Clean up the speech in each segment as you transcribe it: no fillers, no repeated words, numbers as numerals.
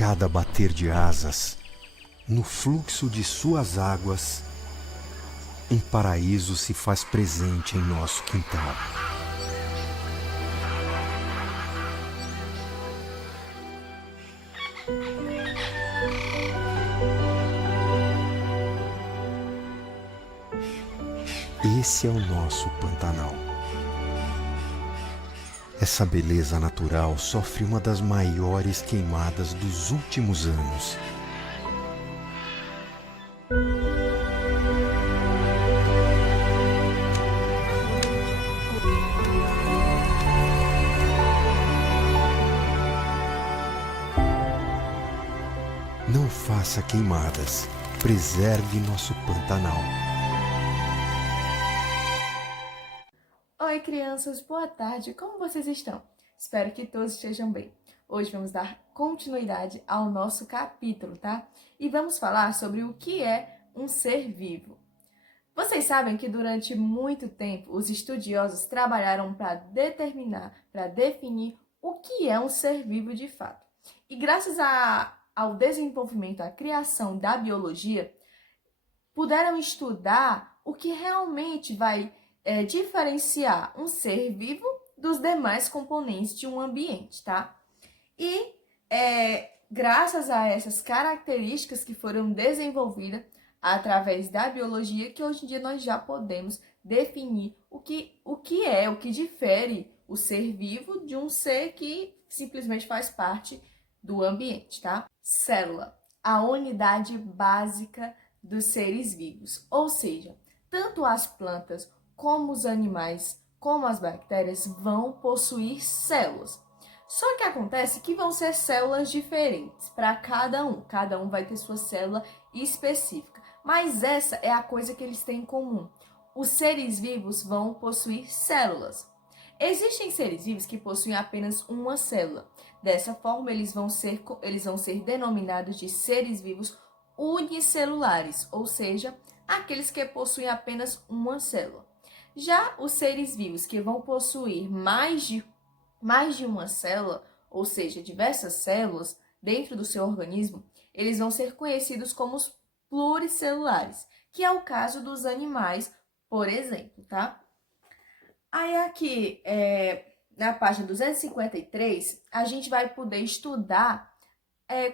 cada bater de asas, no fluxo de suas águas, um paraíso se faz presente em nosso quintal. Esse é o nosso Pantanal. Essa beleza natural sofre uma das maiores queimadas dos últimos anos. Não faça queimadas, preserve nosso Pantanal. Oi, crianças, boa tarde, como vocês estão? Espero que todos estejam bem. Hoje vamos dar continuidade ao nosso capítulo, tá? E vamos falar sobre o que é um ser vivo. Vocês sabem que durante muito tempo os estudiosos trabalharam para definir o que é um ser vivo de fato. E graças ao desenvolvimento, à criação da biologia, puderam estudar o que realmente vai diferenciar um ser vivo dos demais componentes de um ambiente, tá? E graças a essas características que foram desenvolvidas através da biologia, que hoje em dia nós já podemos definir o que difere o ser vivo de um ser que simplesmente faz parte do ambiente, tá? Célula, a unidade básica dos seres vivos, ou seja, tanto as plantas como os animais, como as bactérias vão possuir células. Só que acontece que vão ser células diferentes para cada um vai ter sua célula específica, mas essa é a coisa que eles têm em comum. Os seres vivos vão possuir células. Existem seres vivos que possuem apenas uma célula. Dessa forma, eles vão ser denominados de seres vivos unicelulares, ou seja, aqueles que possuem apenas uma célula. Já os seres vivos que vão possuir mais de uma célula, ou seja, diversas células dentro do seu organismo, eles vão ser conhecidos como os pluricelulares, que é o caso dos animais, por exemplo, tá? Aí aqui, na página 253, a gente vai poder estudar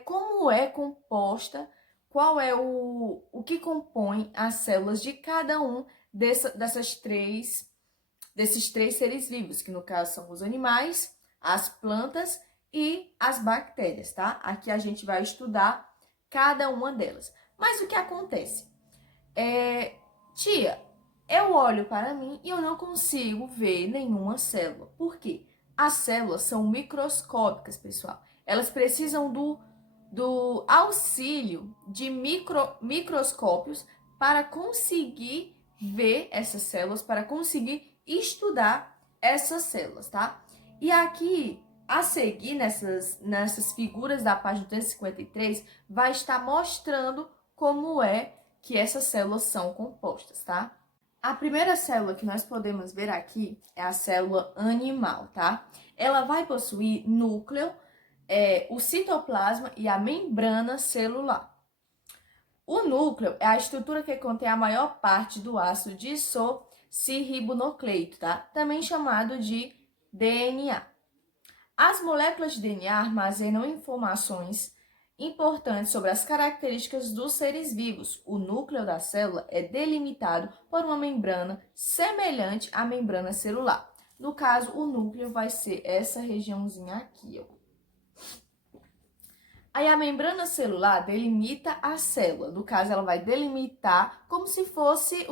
como é composta, qual é o que compõe as células de cada um desses três seres vivos, que no caso são os animais, as plantas e as bactérias, tá? Aqui a gente vai estudar cada uma delas. Mas o que acontece? Tia, eu olho para mim e eu não consigo ver nenhuma célula. Por quê? As células são microscópicas, pessoal. Elas precisam do auxílio de microscópios para conseguir ver essas células, para conseguir estudar essas células, tá? E aqui, a seguir, nessas figuras da página 253, vai estar mostrando como é que essas células são compostas, tá? A primeira célula que nós podemos ver aqui é a célula animal, tá? Ela vai possuir núcleo, o citoplasma e a membrana celular. O núcleo é a estrutura que contém a maior parte do ácido desoxirribonucleico, tá? Também chamado de DNA. As moléculas de DNA armazenam informações importantes sobre as características dos seres vivos. O núcleo da célula é delimitado por uma membrana semelhante à membrana celular. No caso, o núcleo vai ser essa regiãozinha aqui, ó. Aí a membrana celular delimita a célula. No caso, ela vai delimitar como se fosse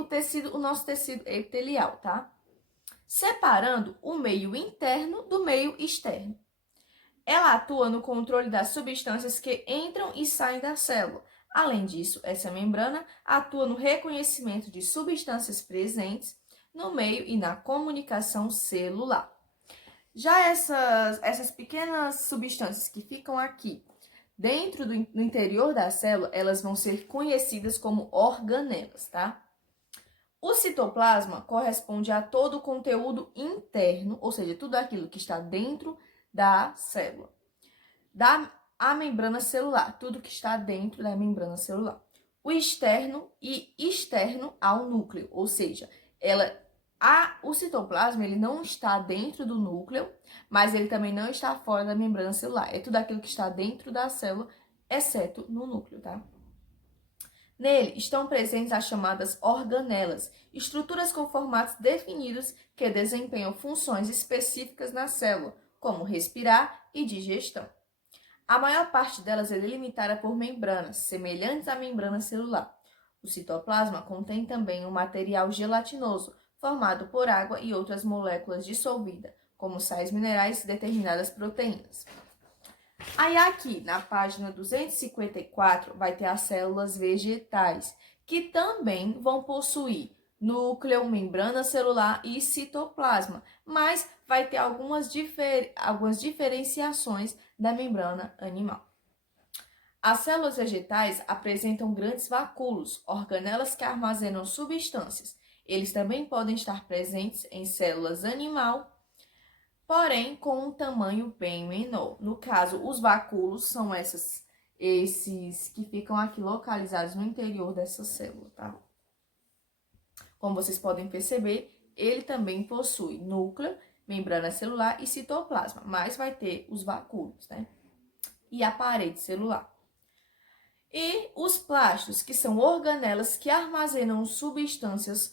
o nosso tecido epitelial, tá? Separando o meio interno do meio externo. Ela atua no controle das substâncias que entram e saem da célula. Além disso, essa membrana atua no reconhecimento de substâncias presentes no meio e na comunicação celular. Já essas pequenas substâncias que ficam aqui dentro do interior da célula, elas vão ser conhecidas como organelas, tá? O citoplasma corresponde a todo o conteúdo interno, ou seja, tudo aquilo que está dentro da célula. a membrana celular, tudo que está dentro da membrana celular. O externo e externo ao núcleo, ou seja, o citoplasma ele não está dentro do núcleo, mas ele também não está fora da membrana celular. É tudo aquilo que está dentro da célula, exceto no núcleo, tá? Nele estão presentes as chamadas organelas, estruturas com formatos definidos que desempenham funções específicas na célula, como respirar e digestão. A maior parte delas é delimitada por membranas, semelhantes à membrana celular. O citoplasma contém também um material gelatinoso, formado por água e outras moléculas dissolvidas, como sais minerais e determinadas proteínas. Aí aqui, na página 254, vai ter as células vegetais, que também vão possuir núcleo, membrana celular e citoplasma, mas vai ter algumas diferenciações da membrana animal. As células vegetais apresentam grandes vacúolos, organelas que armazenam substâncias. Eles também podem estar presentes em células animal, porém com um tamanho bem menor. No caso, os vacúolos são esses que ficam aqui localizados no interior dessa célula, tá? Como vocês podem perceber, ele também possui núcleo, membrana celular e citoplasma, mas vai ter os vacúolos, né? E a parede celular. E os plastos, que são organelas que armazenam substâncias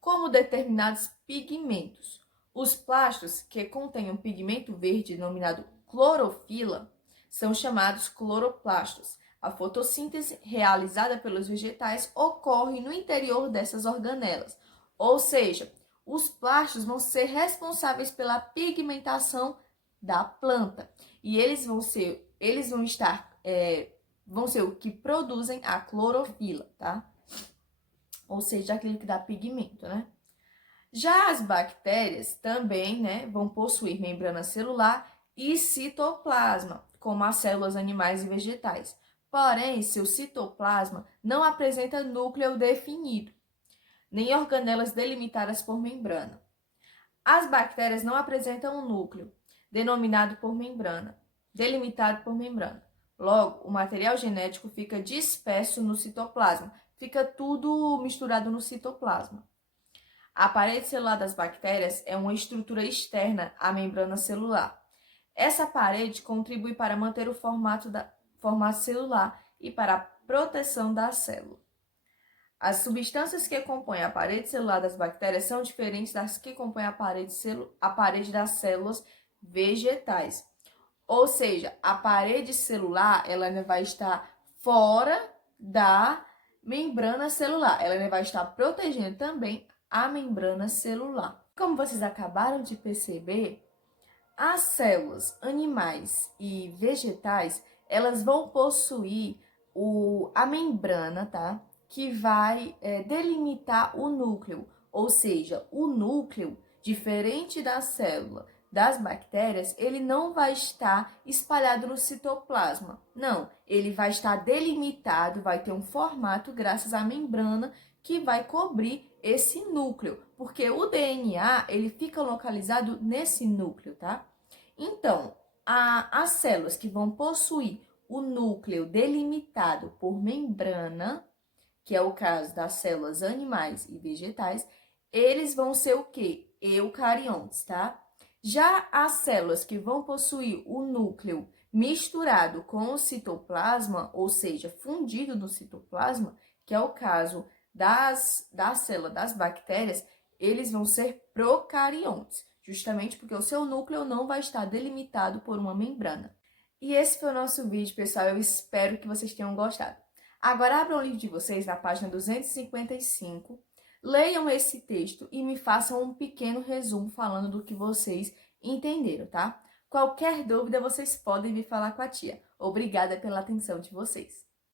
como determinados pigmentos. Os plastos que contêm um pigmento verde denominado clorofila são chamados cloroplastos. A fotossíntese realizada pelos vegetais ocorre no interior dessas organelas, ou seja, os plastos vão ser responsáveis pela pigmentação da planta e eles vão ser o que produzem a clorofila, tá? Ou seja, aquilo que dá pigmento, né? Já as bactérias também, né, vão possuir membrana celular e citoplasma, como as células animais e vegetais. Porém, seu citoplasma não apresenta núcleo definido, nem organelas delimitadas por membrana. As bactérias não apresentam um núcleo, denominado por membrana, delimitado por membrana. Logo, o material genético fica disperso no citoplasma, fica tudo misturado no citoplasma. A parede celular das bactérias é uma estrutura externa à membrana celular. Essa parede contribui para manter o formato celular e para a proteção da célula. As substâncias que compõem a parede celular das bactérias são diferentes das que compõem a parede das células vegetais. Ou seja, a parede celular ela vai estar fora da membrana celular. Ela vai estar protegendo também a membrana celular. Como vocês acabaram de perceber, as células animais e vegetais, elas vão possuir a membrana, tá? Que vai delimitar o núcleo. Ou seja, o núcleo, diferente da célula das bactérias, ele não vai estar espalhado no citoplasma. Não, ele vai estar delimitado, vai ter um formato graças à membrana que vai cobrir esse núcleo, porque o DNA, ele fica localizado nesse núcleo, tá? Então, as células que vão possuir o núcleo delimitado por membrana, que é o caso das células animais e vegetais, eles vão ser o quê? Eucariontes, tá? Já as células que vão possuir o núcleo misturado com o citoplasma, ou seja, fundido no citoplasma, que é o caso da célula das bactérias, eles vão ser procariontes, justamente porque o seu núcleo não vai estar delimitado por uma membrana. E esse foi o nosso vídeo, pessoal. Eu espero que vocês tenham gostado. Agora abram o livro de vocês na página 255, leiam esse texto e me façam um pequeno resumo falando do que vocês entenderam, tá? Qualquer dúvida, vocês podem vir falar com a tia. Obrigada pela atenção de vocês.